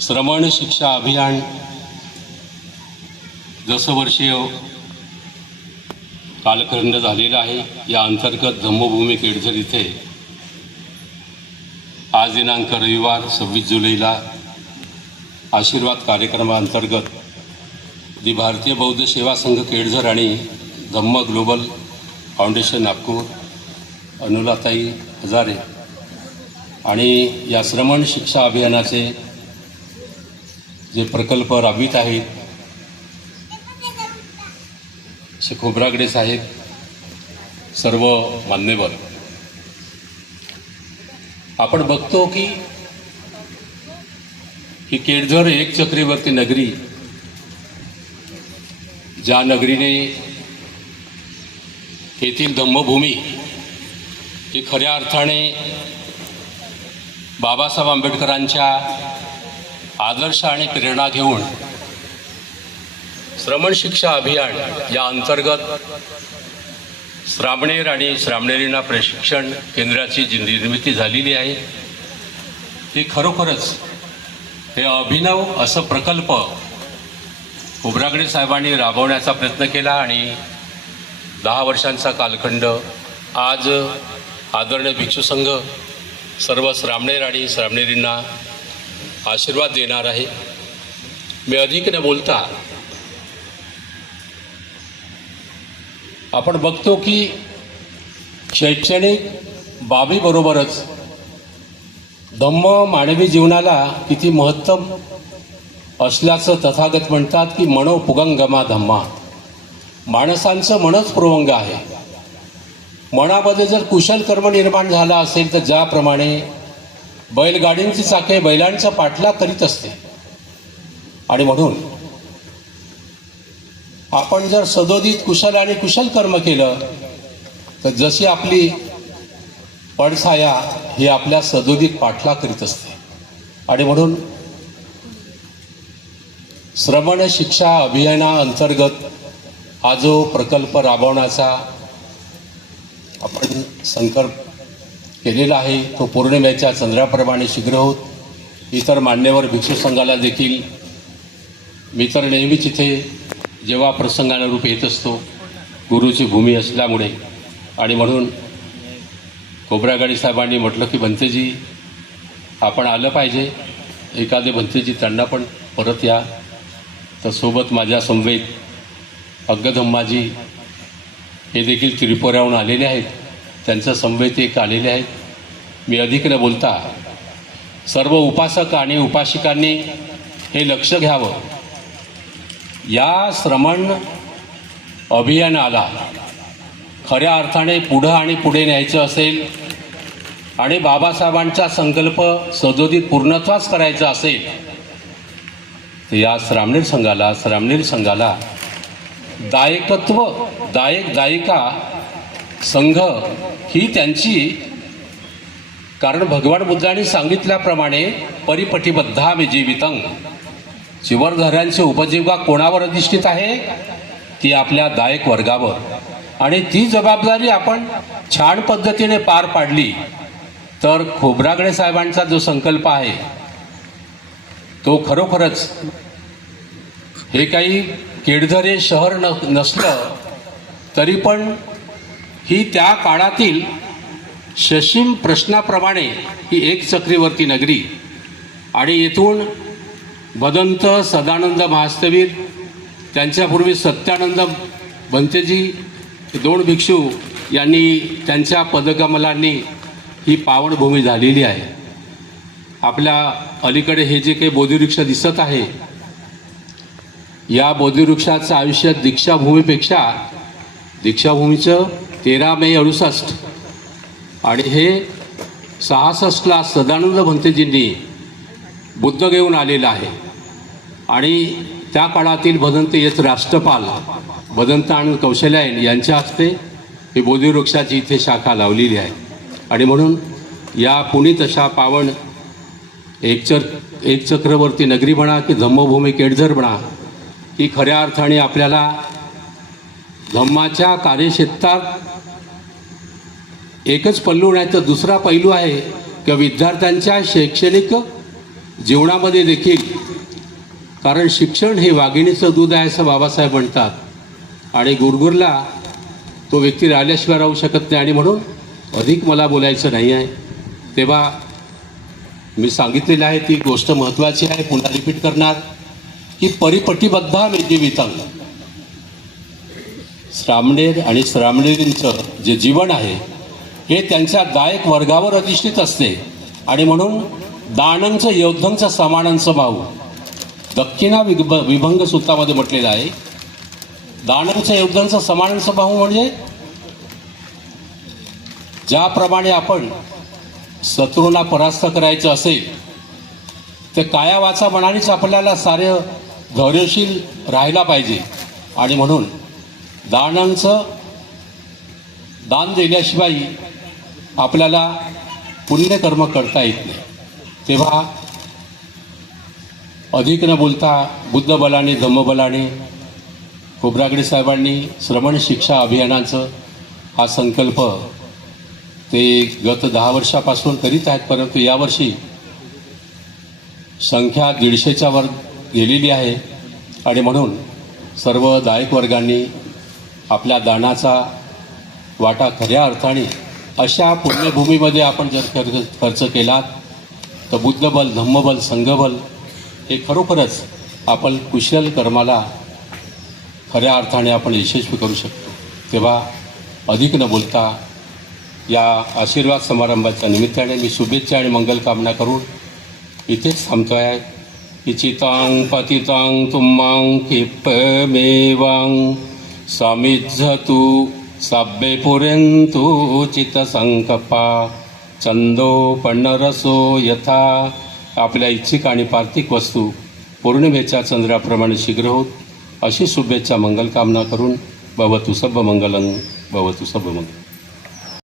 श्रमण शिक्षा अभियान दशवर्षीय कालखंड झालेला आहे। या अंतर्गत धम्मभूमी केळझर इथे आज दिनांक रविवार 26 जुलैला आशीर्वाद कार्यक्रमाअंतर्गत दी भारतीय बौद्ध सेवा संघ केळझर आणि धम्म ग्लोबल फाउंडेशन नागपूर, अनुलाताई हजारे आणि या श्रमण शिक्षा अभियानाचे जे प्रकल्प राबवित आहेत श्री खोब्रागडे साहेब, सर्व मान्यवर, आपण बघतो की ही केळझर एक चक्रीवर्ती नगरी, ज्या नगरीने येथील धम्मभूमी ही खऱ्या अर्थाने बाबासाहेब आंबेडकरांच्या आदर्श आणि प्रेरणा घेऊन श्रमण शिक्षा अभियान या अंतर्गत श्रामणेर आणि श्रामणेरींना प्रशिक्षण केंद्राची जी निर्मिती झालेली आहे ती खरोखरच हे अभिनव असं प्रकल्प खोब्रागडे साहेबांनी राबवण्याचा प्रयत्न केला आणि 10 वर्षांचा कालखंड आज आदरणीय भिक्षू संघ सर्व श्रामणेर आणि श्रामणेरींना आशीर्वाद देणार आहे। मी अधिक न बोलता आपण बघतो की शैक्षणिक बाबीबरोबरच धम्म मानवी जीवनाला किती महत्त्व असल्याचं तथागत म्हणतात की मनो पुगंगमा धम्मा, माणसांचं मनच पुरवंग आहे। मनामध्ये जर कुशल कर्म निर्माण झाला असेल तर ज्याप्रमाणे बैलगाडींची चाके बैलांचा पाठलाग करीत असते आणि म्हणून आपण जर सदोदित कुशल आणि कुशल कर्म केलं तर जशी आपली पडछाया ही आपल्या सदोदित पाठलाग करीत असते। आणि म्हणून श्रमण शिक्षा अभियानाअंतर्गत हा जो प्रकल्प राबवण्याचा आपण संकल्प केलेला आहे तो पौर्णिमेच्या चंद्राप्रमाणे शीघ्र होत। इतर मान्यवर भिक्षू संघाला देखील मी तर नेहमीच इथे जेव्हा प्रसंगानुरूप येत असतो गुरुची भूमी असल्यामुळे, आणि म्हणून खोब्रागडे साहेबांनी म्हटलं की भंतेजी आपण आलं पाहिजे, एखादे भंतेजी त्यांना पण परत या। तर सोबत माझ्या समवेत अग्गधम्माजी हे देखील त्रिपुऱ्याहून आलेले आहेत, त्यांचं समवेत एक आलेले आहेत। मी अधिक न बोलता सर्व उपासक आणि उपासिकांनी हे लक्ष घ्यावं, या श्रमण अभियानाला खऱ्या अर्थाने पुढं आणि पुढे न्यायचं असेल आणि बाबासाहेबांचा संकल्प सदोदित पूर्णत्वास करायचा असेल तर या श्रामणेर संघाला दायिका संघ ही त्यांची, कारण भगवान बुद्धांनी सांगितल्याप्रमाणे परिपटिबद्धामि जीवितं, जीवनधाऱ्यांची उपजीविका कोणावर अधिष्ठित आहे ती आपल्या दायक वर्गावर, आणि ती जबाबदारी आपण छान पद्धतीने पार पाडली तर खोब्रागडे साहेबांचा जो संकल्प आहे तो खरोखरच हे काही केळझर हे शहर नसलं तरी पण ही त्या काळातील ससीम प्रश्नाप्रमाणे ही एक चक्रीवर्ती नगरी, आणि येथून भदंत सदानंद महास्तवीर, त्यांच्यापूर्वी सत्यानंद भंतेजी, 2 भिक्षू यांनी त्यांच्या पदकमलांनी ही पावनभूमी झालेली आहे। आपल्या अलीकडे हे जे काही बोधिवृक्ष दिसत आहे या बोधिवृक्षाचं आयुष्य दीक्षाभूमीचं 13 मे 68 आणि हे 66ला सदानंद भंतेजींनी बुद्ध घेऊन आलेलं आहे। आणि त्या काळातील भदंत येत राष्ट्रपाल भदंत आणि कौशल्यायन यांच्या हस्ते ही बोधिवृक्षाची इथे शाखा लावलेली आहे। आणि म्हणून या पुनीत अशा पावन एक चक्रवर्ती नगरी म्हणा की धम्मभूमी केळझर म्हणा की खऱ्या अर्थाने आपल्याला धम्माच्या कार्यक्षेत्रात एकच पैलू नाही तर दुसरा पैलू आहे किंवा विद्यार्थ्यांच्या शैक्षणिक जीवनामध्ये देखील, कारण शिक्षण हे वाघिणीचं दूध आहे असं बाबासाहेब म्हणतात आणि गुरगुरला तो व्यक्ती राहिल्याशिवाय राहू शकत नाही आणि म्हणून अधिक मला बोलायचं नाही आहे. तेव्हा मी सांगितलेलं आहे ती गोष्ट महत्त्वाची आहे, पुन्हा रिपीट करणार की परिपटीबद्धा मे जीवितं, श्रामणेर आणि श्रामणेरींचं जे जीवन आहे हे त्यांच्या दायक वर्गावर अधिष्ठित असते आणि म्हणून दानंचं योद्धंचं समानांचं भाऊ दक्षिणा विभंग सूत्रामध्ये म्हटलेलं आहे. दानंचं योद्धंचं समानांचं भाऊ म्हणजे ज्याप्रमाणे आपण शत्रूंना परास्त करायचं असेल ते काया वाचा मनानेच आपल्याला सारे धैर्यशील राहायला पाहिजे आणि म्हणून दानांचं दान दिल्याशिवाय आपल्याला पुण्यकर्म करता येत नाही. तेव्हा अधिक न बोलता बुद्धबलाने धम्मबलाने खोब्रागडे साहेबांनी श्रमण शिक्षा अभियानाचं हा संकल्प ते गत 10 वर्षापासून करीत आहेत, परंतु यावर्षी संख्या 150च्या वर गेलेली आहे आणि म्हणून सर्व दायक वर्गांनी आपल्या दानाचा वाटा खऱ्या अर्थाने अशा पुण्यभूमीमध्ये आपण जर खर्च केलात तर बुद्धबल धम्मबल संघबल हे खरोखरच आपण कुशल कर्माला खऱ्या अर्थाने आपण यशस्वी करू शकतो. तेव्हा अधिक न बोलता या आशीर्वाद समारंभाच्या निमित्ताने मी शुभेच्छा आणि मंगलकामना करून इथेच थांबतो आहे. इचितां पतितां तुमां किप्पमेवां समिद्धतु सब्बे पुरेन्तु चित्तसंकल्पा चंदो पन्नरसो यथा. आपल्या इच्छिक आणि पार्थिक वस्तू पौर्णिमेच्या चंद्राप्रमाणे शीघ्र होत अशी शुभेच्छा मंगलकामना करून भवतु सब मंगलं भवतु सब मंगल.